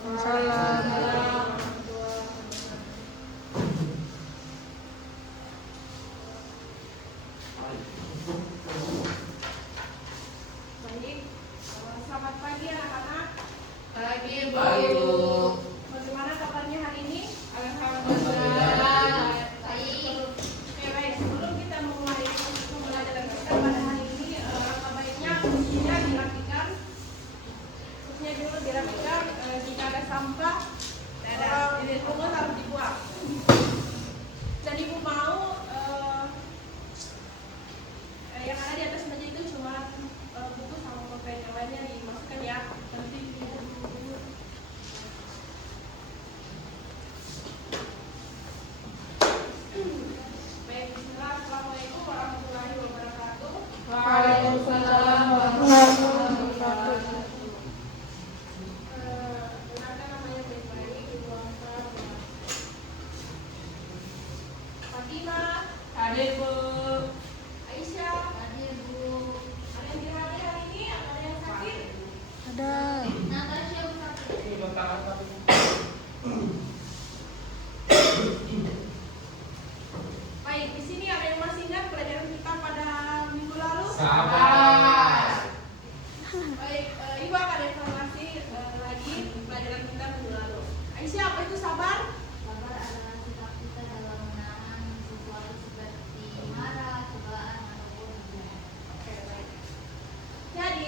Salam. Baik, selamat pagi anak-anak. Pagi, Bu. Pagi, Bu. Bagaimana kabarnya hari ini? Alhamdulillah. Baik. Oke, baik. Sebelum kita memulai pembelajaran kita pada hari ini, alangkah baiknya kursinya dirapikan. Kursinya dulu dirapikan. Jika ada sampah, di rumah harus dibuang. Dan Ibu mau yang ada di atas meja itu cuma buku sama pulpen, yang lainnya dimasukkan ya. Nanti dulu. Baik, bismillah. Assalamualaikum warahmatullahi wabarakatuh. Waalaikumsalam warahmatullahi wabarakatuh. Benarkah namanya baik-baik, Ibu Amsar? Fatimah, Hadir, Bu. Aisyah, hadir Bu. Ada yang dirawat hari ini? Ada yang sakit? Ada. Natasha sakit. Baik, di sini ada yang masih ingat pelajaran kita pada minggu lalu? Sabar. Baik, Ibu akan evaluasi lagi pelajaran kita minggu lalu. Aisyah, apa itu sabar? Sabar adalah sikap kita dalam menahan sesuatu seperti marah, cobaan, ataupun ujian. Oke, baik. Jadi,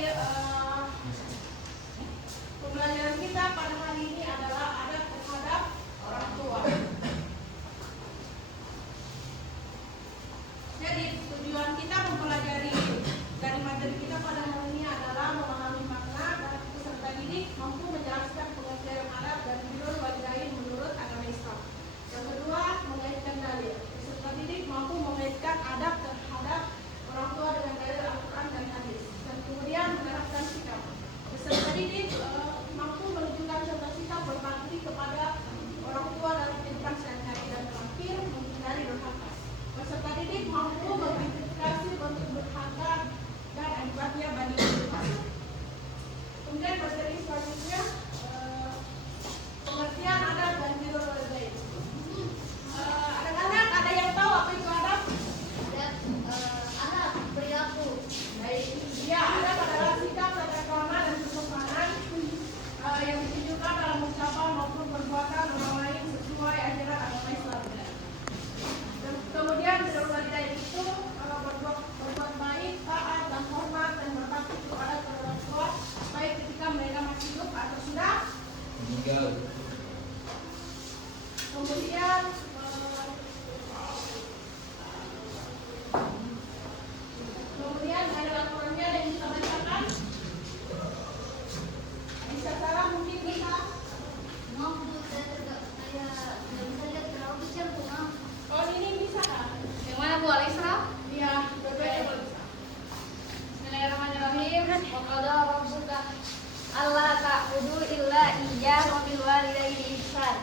pembelajaran kita pada hari ini adalah adab terhadap orang tua. Jadi, tujuan kita mempelajari dari materi kita pada hari ini adalah memahami makna dan peserta didik mampu menjelaskan pengertian adab dan birrul walidain menurut agama Islam. Yang kedua, mengaitkan dalil. Peserta didik mampu mengaitkan adab terhadap orang tua dengan dalil Al-Quran dan hadis. Dan kemudian menerapkan sikap. Peserta didik mampu menunjukkan contoh sikap berbakti kepada orang tua dalam kehidupan sehari-hari dan terakhir menghindari durhaka. Peserta didik mampu mengidentifikasi bentuk durhaka dan akibatnya bagi kehidupan. Kemudian materi selanjutnya pengertian adab dan birrul walidain. Anak-anak ada yang tahu apa itu adab? Adab, anak perilaku. Baik, ya adab adalah sikap tata krama dan kesopanan yang ditunjukkan dalam ucapan maupun perbuatan orang lain sesuai ajaran agama Islam. Dan kemudian birrul walidain itu berbuat baik, taat dan hormat dan berbakti kepada kedua orang tua baik ketika mereka masih hidup atau sudah. Meninggal. Kemudian ada laporannya yang kita bacakan. Aisyah Sarah mungkin bisa. Maaf Bu, saya tidak bisa lihat terlalu kecil Bu, maaf. Oh ini bisa kan? Yang mana, Bu Alisra? Iya, dua-duanya boleh bisa. Bismillahirrahmanirrahim. Wa qala rabbuka alla ta'budu illa iyyahu wa bil walidayni ihsan.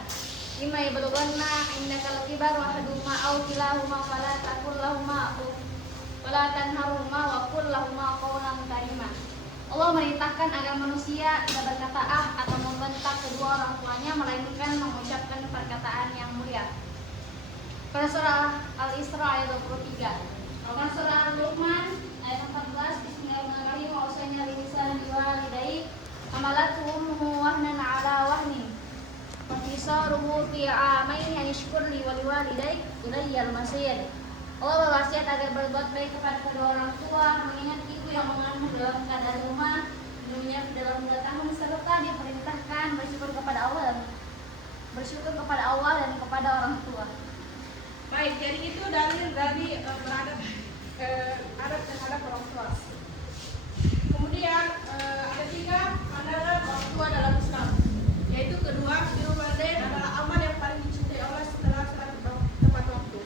Imma yablughanna indaka al-kibar ahaduhuma aw kilahuma fala taqul lahumā uff wa la tanharhumā wa qul lahumā qawlan karīmā. Allah merintahkan agar manusia tidak berkata atau membentak kedua orang tuanya, melainkan mengucapkan perkataan yang mulia. Pada surah Al-Isra ayat 23. Pada surah Al-Luqman ayat 14. Bismillahirrahmanirrahim. Wa wasayna al-insana biwalidayhi hamalatuhu ummuhu wahnan 'ala wahnin wa fisaluhu fi 'amaini an ishkur li wa liwalidayk ilayyal masir. Allah berwasiat agar berbuat baik kepada kedua orang tua, mengingat ibu yang mengandung dalam keadaan lemah, ibunya dalam 2 tahun, serta diperintahkan bersyukur kepada Allah dan kepada orang tua. Baik, jadi itu dalil dari beradab adab terhadap orang tua. Kemudian ada 3 pandangan orang tua dalam Islam, yaitu kedua, birrul walidain adalah amal yang paling dicintai Allah setelah salat tepat waktu.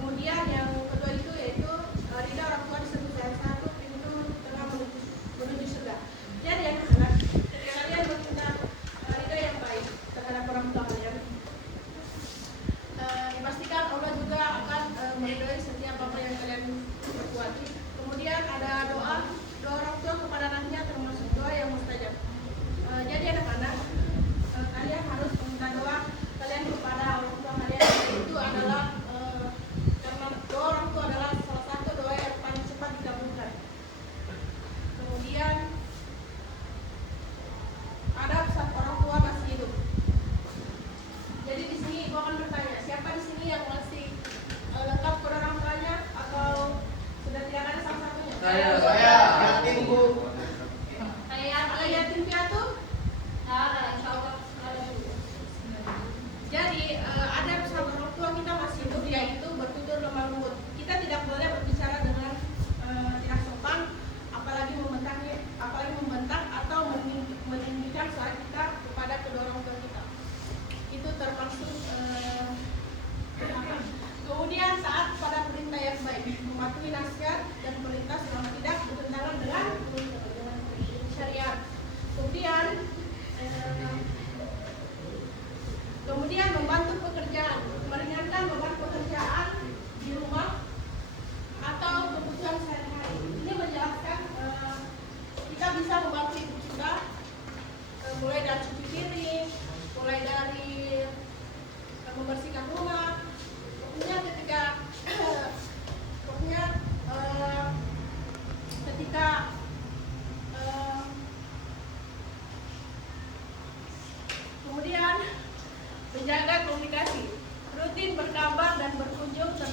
Kemudian yang kedua itu yaitu ridha orang tua disebut salah satu pintu tengah menuju surga. Jadi anak-anak, kalian meminta ridha yang baik terhadap orang tua kalian. Dipastikan Allah juga akan meridhai setiap apa yang kalian perbuat.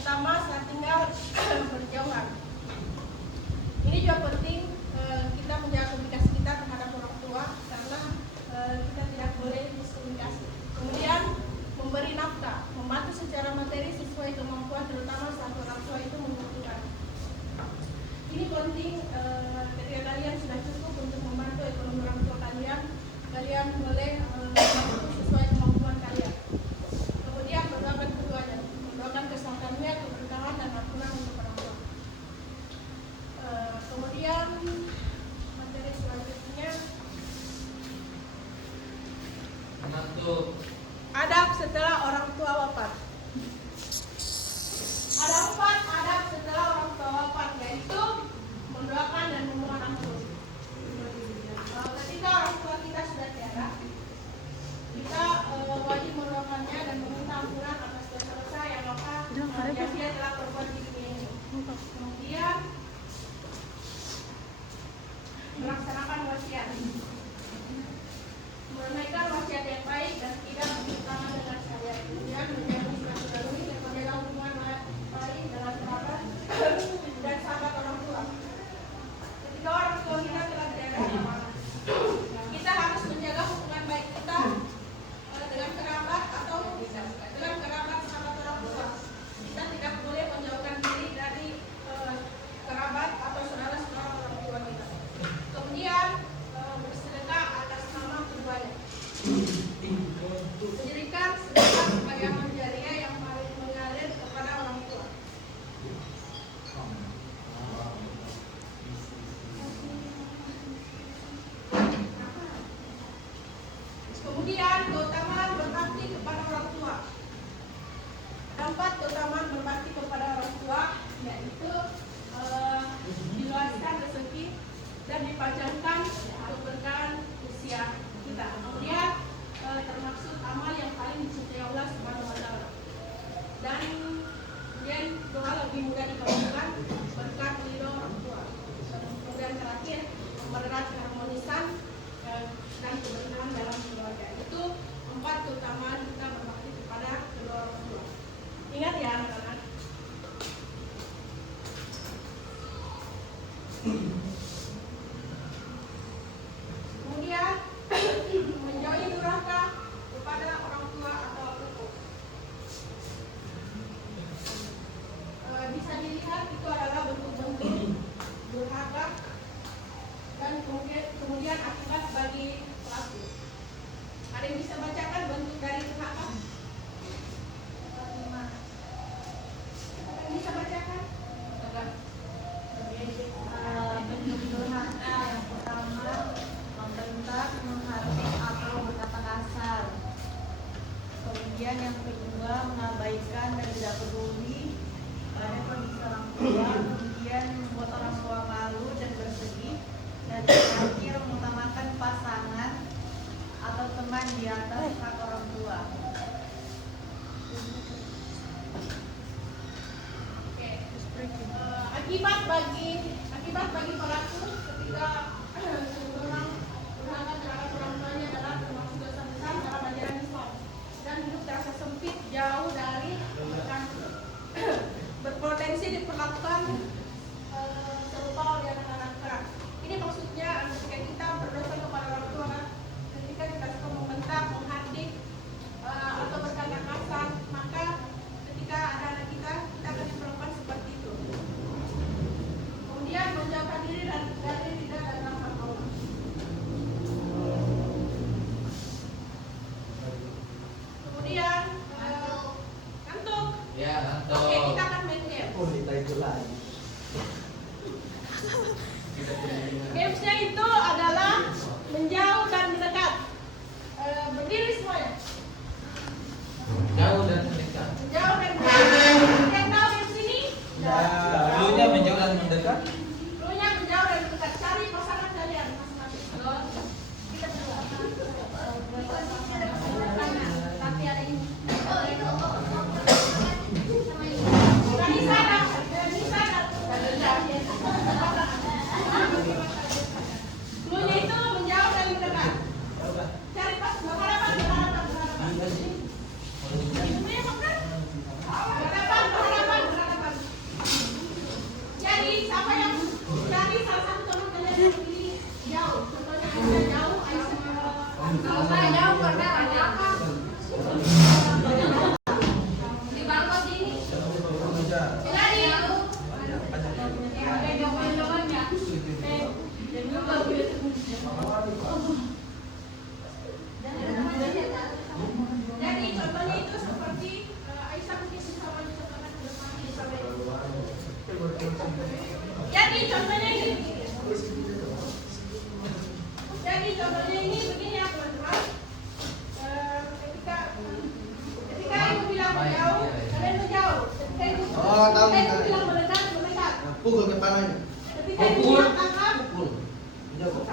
terutama saat tinggal berjauhan. Ini juga penting kita menjaga komunikasi kita terhadap orang tua karena kita tidak boleh miskomunikasi. Kemudian memberi nafkah, membantu secara materi sesuai kemampuan terutama saat orang tua itu membutuhkan. Ini penting ketika kalian sudah cukup untuk membantu ekonomi orang tua kalian, kalian boleh membantu sesuai kemampuan kalian. Kemudian berdoakan keduanya, mendoakan kesehatannya, keberkahan dan ampunan untuk orang tua. Kemudian materi selanjutnya adab setelah orang tua wafat. Ada 4 adab setelah orang tua wafat, yaitu mendoakan dan memohon ampun. Ketika orang tua kita sudah tiada, kita wajib mendoakannya dan meminta ampunan atas dosa-dosa yang dia telah perbuat di dunia ini. Kemudian melaksanakan wasiat, menunaikan wasiat yang baik dan tidak bertentangan dengan syariat. Kemudian menjalin silaturahmi dan menjaga hubungan baik dengan kerabat dan sahabat orang tua. Ketika orang tua kita telah tiada, kita harus menjaga hubungan baik kita dengan kerabat atau dengan kerabat sahabat orang tua. Kita tidak boleh menjauhkan diri dari kerabat atau saudara-saudara orang tua kita. Kemudian bersedekah atas nama keduanya. Mendirikan sedekah sebagai amal jariah yang mengalir kepada orang tua. Kemudian keutamaan berbakti kepada orang tua. Ada 4 keutamaan berbakti kepada orang tua, yaitu diluaskan rezeki dan dipanjangkan keberkahan usia kita. Kemudian termasuk amal yang paling dicintai Allah Subhanahu wa taala. Dan kemudian doa lebih mudah dikabulkan berkat ridho orang tua. Kemudian terakhir mempererat keharmonisan dan keberkahan dalam keluarga. Itu 4 keutamaan kita berbakti kepada kedua orang tua. Ingat ya anak-anak. Kemudian menjauhi durhaka kepada orang tua atau sepupu. Bisa dilihat itu adalah bentuk-bentuk durhaka dan kemudian akibat bagi pelaku. Ada yang bisa bacakan bentuk dari durhaka? Ada yang bisa bacakan? Bentuk durhaka yang pertama membentak, menghardik atau berkata kasar. Kemudian yang kedua mengabaikan dan tidak peduli pada kondisi orang tua. Kemudian membuat orang tua malu dan bersedih. Dan terakhir mengutamakan pasangan atau teman di atas hak orang tua. Oke. Akibat bagi pelaku ketika seseorang durhaka terhadap orang tuanya adalah termasuk dosa besar dalam ajaran Islam dan hidup terasa sempit jauh dari keberkahan. Berpotensi diperlakukan serupa oleh anak-anak kelak. Ini maksudnya ketika kita berdosa kepada orang tua, ketika kita suka membentak, menghardik atau berkata kasar, maka ketika ada anak kita akan diperlakukan seperti itu. Kemudian menjauhkan diri dari tidak dan contohnya ini begini ya teman-teman. Ketika ibu bilang menjauh, kalian menjauh. Ketika ibu bilang mendekat, mendekat. Pukul kepalanya. Ketika ibu bilang tangkap, Pukul. Menjauh.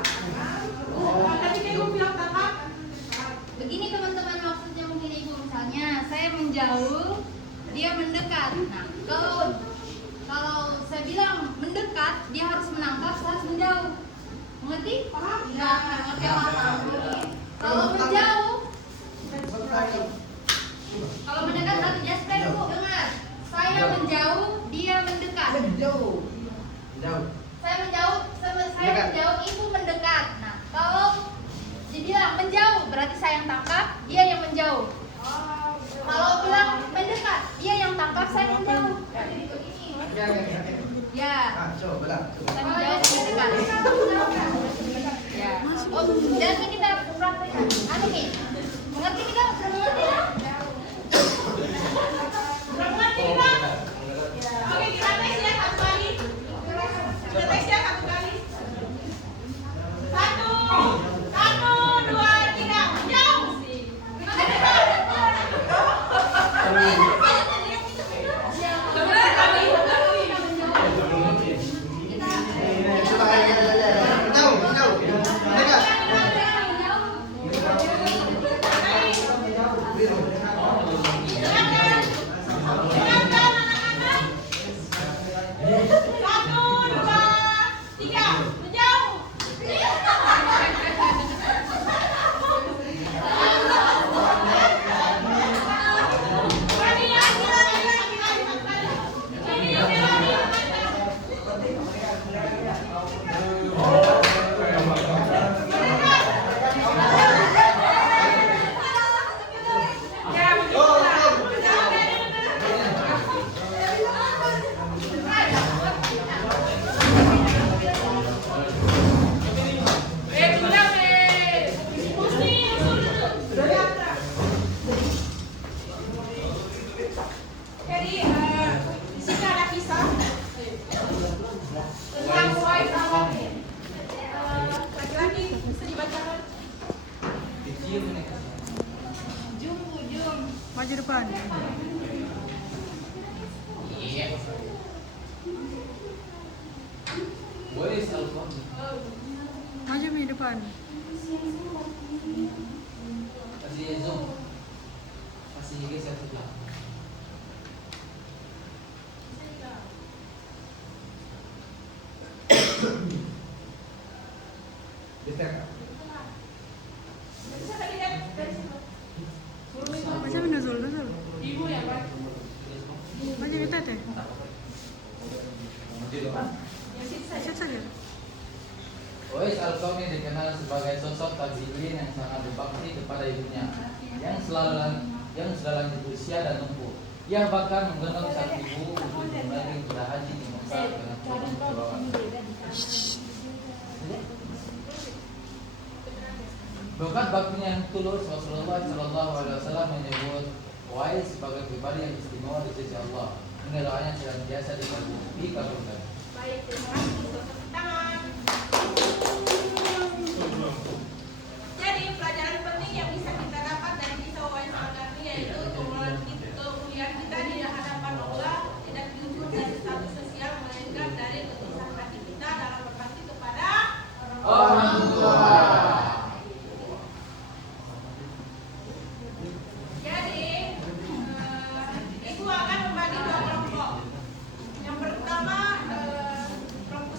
ketika ibu bilang tangkap, Begini teman-teman, maksudnya mungkin ibu misalnya saya menjauh, dia mendekat. Nah, kalau saya bilang mendekat, dia harus menangkap, saya harus menjauh. Mengerti? paham? Nah, ngerti apa? Kalau menjauh, kalau mendekat satu jasper ibu dengar. Saya menjauh, dia mendekat. Menjauh. Saya menjauh, ibu mendekat. Nah, kalau dibilang menjauh, berarti saya yang tangkap, dia yang menjauh. Kalau bilang mendekat, dia yang tangkap, saya menjauh. Jadi begini. Ya. Coba belah. Saya menjauh, dia mendekat. Ya. Oh, dan ini kita praktekkan. Anu nih. Mengerti kita? Sudah mengerti ya? Sudah mengerti kita? Oke, kita tes ya satu kali. Kita tes ya satu kali. 1, 2, 3, menjauh. Jadi di sini ada kisah tentang Wai sama laki-laki, bisa dibacakan. Maju depan. Iya. Boleh salfon. Maju di depan. Kasih zoom. Kasih geser sebelah. Bisa tadi lihat dari situ. Maju menuzul. Ibu ya, Pak. Maju kita teh. Yang situ saja. Set saja. Uwais Al-Qarni dikenal sebagai sosok tabi'in yang sangat berbakti kepada ibunya, yang sudah lanjut usia dan lumpuh. Ia bahkan menggendong sang ibu untuk kembali ibadah haji di Mekah dengan penuh kewibawaan. Berkat baktinya yang tulus, Rasulullah SAW menyebut Uwais sebagai pribadi yang istimewa di sisi Allah. Doanya senantiasa dikabulkan. Baik, terima kasih. Tepuk tangan. Jadi pelajaran penting yang bisa kita dapat dari kisah Uwais Al-Qarni yaitu kemuliaan kita di hadapan Allah tidak diukur dari status sosial melainkan dari keputusan hati kita dalam berbakti kepada Orang tua. Jadi ibu akan membagi dua kelompok. Yang pertama kelompok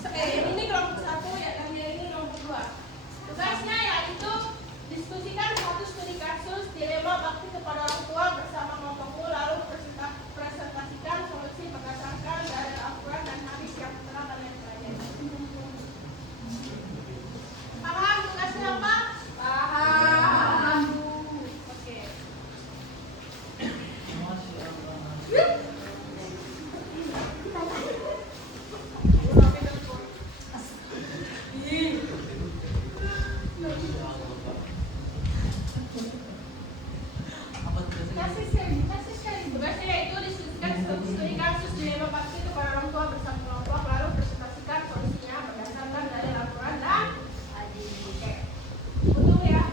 Betul ya.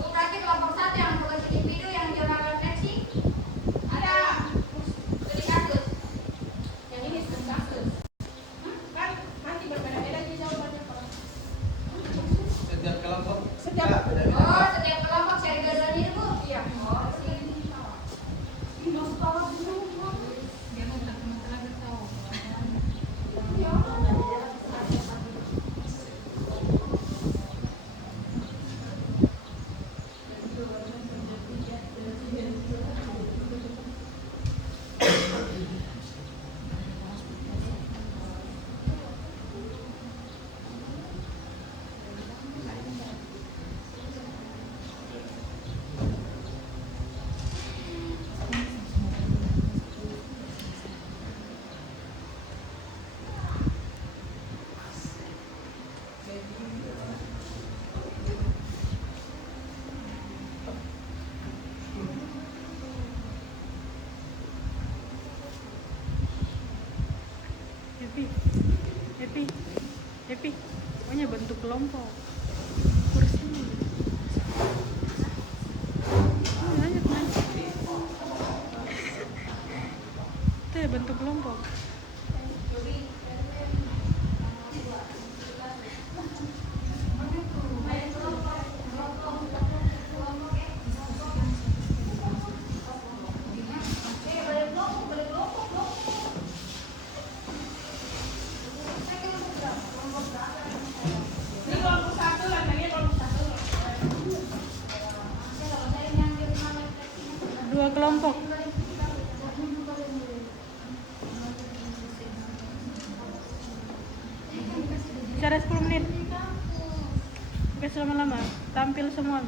Bu, berarti kelompok 1 yang tugas individu yang jurnal refleksi ada studi kasus. Yang ini studi kasus. Kan nanti berbeda-beda aja jawabannya kalau. Setiap kelompok. Setiap- ya, beda-beda. Oh, setiap kelompok cari gagalnya Bu. Iya. Oh, sini. Happy, pokoknya bentuk kelompok. Kursi. Lanjut. Itu ya bentuk kelompok. Ini kelompok 1 lantainya kelompok 1. 2 kelompok. Bicara 10 menit. Oke, lama-lama. Tampil semua.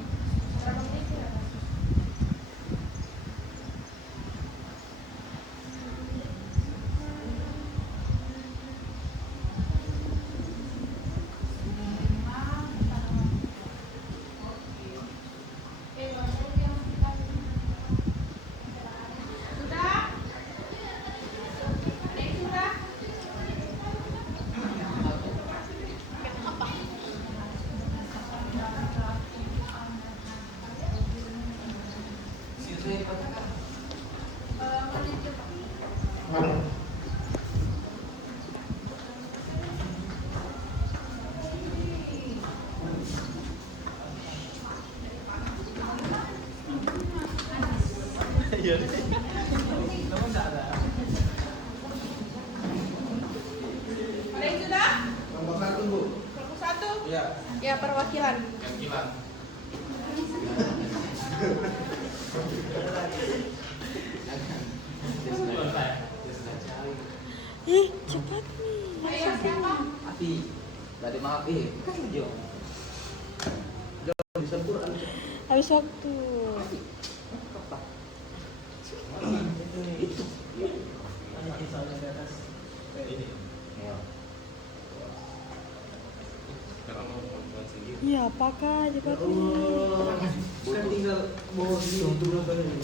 Sudah? Ada yang sudah? Siswa yang katakan. Ada yang sudah? Kelompok 1, Bu. Kelompok 1? Iya. Ya, perwakilan. Yang hilang. Ih, cepat nih. Ayo, siapa? Api. Dari Api. Yo. Jangan disebut anu. Habis waktu. Iya, apakah cepat nih. Kan tinggal mau untuk berapa ini?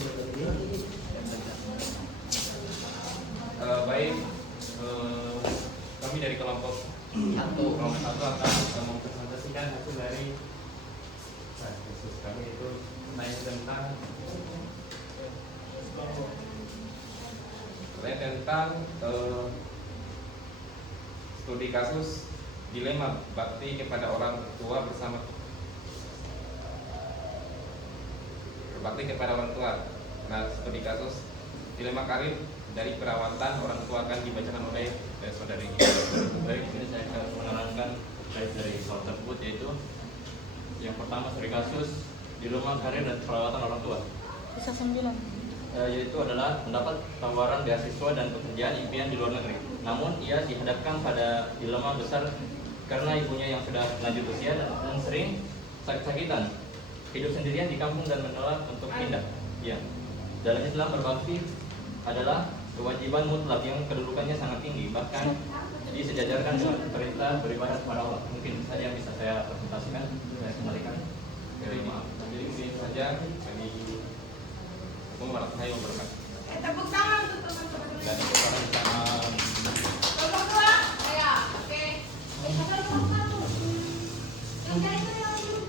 Baik, kami dari kelompok 1 akan mempresentasikan hasil dari kasus kami itu tentang studi kasus dilema bakti kepada orang tua bersama berbakti kepada orang tua. Nah, studi kasus dilema karir dari perawatan orang tua akan dibacakan oleh saudari. Baik, ini saya akan menerangkan terkait dari soal tersebut, yaitu yang pertama studi kasus dilema karir dan perawatan orang tua. Bisa 9. Yaitu adalah mendapat tawaran beasiswa dan pekerjaan impian di luar negeri. Namun ia dihadapkan pada dilema besar karena ibunya yang sudah lanjut usia dan sering sakit-sakitan, hidup sendirian di kampung dan menolak untuk pindah. Ya, dalam Islam berbakti adalah kewajiban mutlak yang kedudukannya sangat tinggi, bahkan disejajarkan dengan perintah beribadah kepada Allah. Mungkin saja yang bisa saya presentasikan, saya kembalikan. Jadi maaf, jadi ini saja kami warahmatullahi wabarakatuh. Tepuk tangan untuk teman-teman. Dan itu karena bersama Kelompok 2? Ya, oke. Kelompok 1. Yang cari itu yang dulu.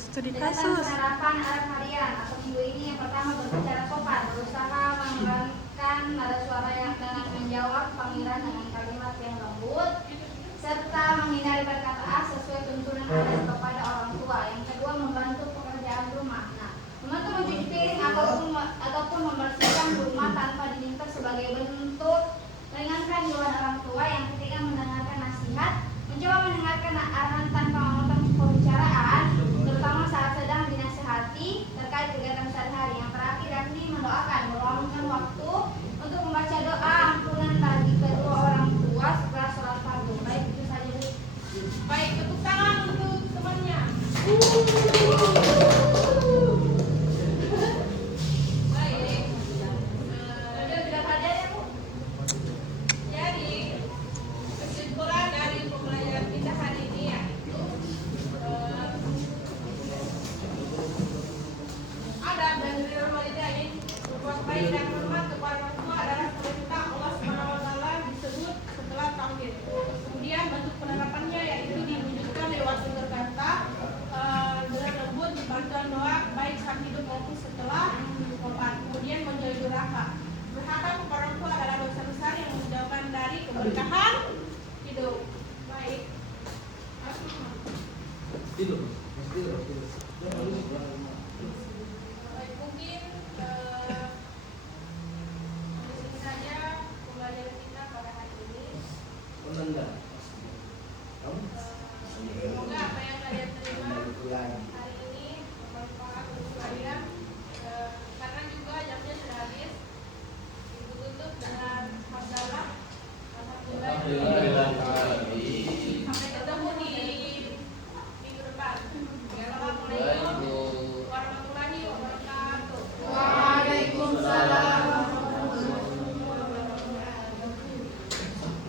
studi Tindakan kasus. penerapan Arab harian atau minggu ini yang pertama berbicara sopan, berusaha mengembangkan nada suara yang dengan menjawab panggilan dengan kalimat yang lembut, serta menghindari berkata sesuai tuntunan adat kepada orang tua. Yang kedua, membantu pekerjaan rumah. Nah, membantu mencuci piring ataupun membersihkan rumah tanpa diminta sebagai bentuk meringankan beban orang tua. Yang ketiga, mendengarkan nasihat, mencoba mendengarkan arahan tanpa memotong pembicaraan, terutama saat sedang dinasihati terkait kegiatan sehari-hari. Yang terakhir, yakni mendoakan, meluangkan waktu untuk membaca doa ampunan bagi kedua orang tua setelah sholat fardu. Baik, itu saja Bu. Baik, tepuk tangan untuk temannya. Baik. Sudah saja ya Bu. Jadi kesimpulan dari pembelajaran kita hari ini yaitu adab dan birrul walidain, berbuat baik dan hormat kepada orang tua adalah perintah Allah Subhanahu wa taala disebut setelah tauhid. Kemudian bentuk penerapannya yaitu diwujudkan lewat tutur kata dengan lembut, bantuan doa baik saat hidup maupun setelah wafat. Kemudian menjauhi durhaka. Durhaka kepada orang tua adalah dosa besar yang menjauhkan dari keberkahan hidup. Baik. Tidur. Baik, mungkin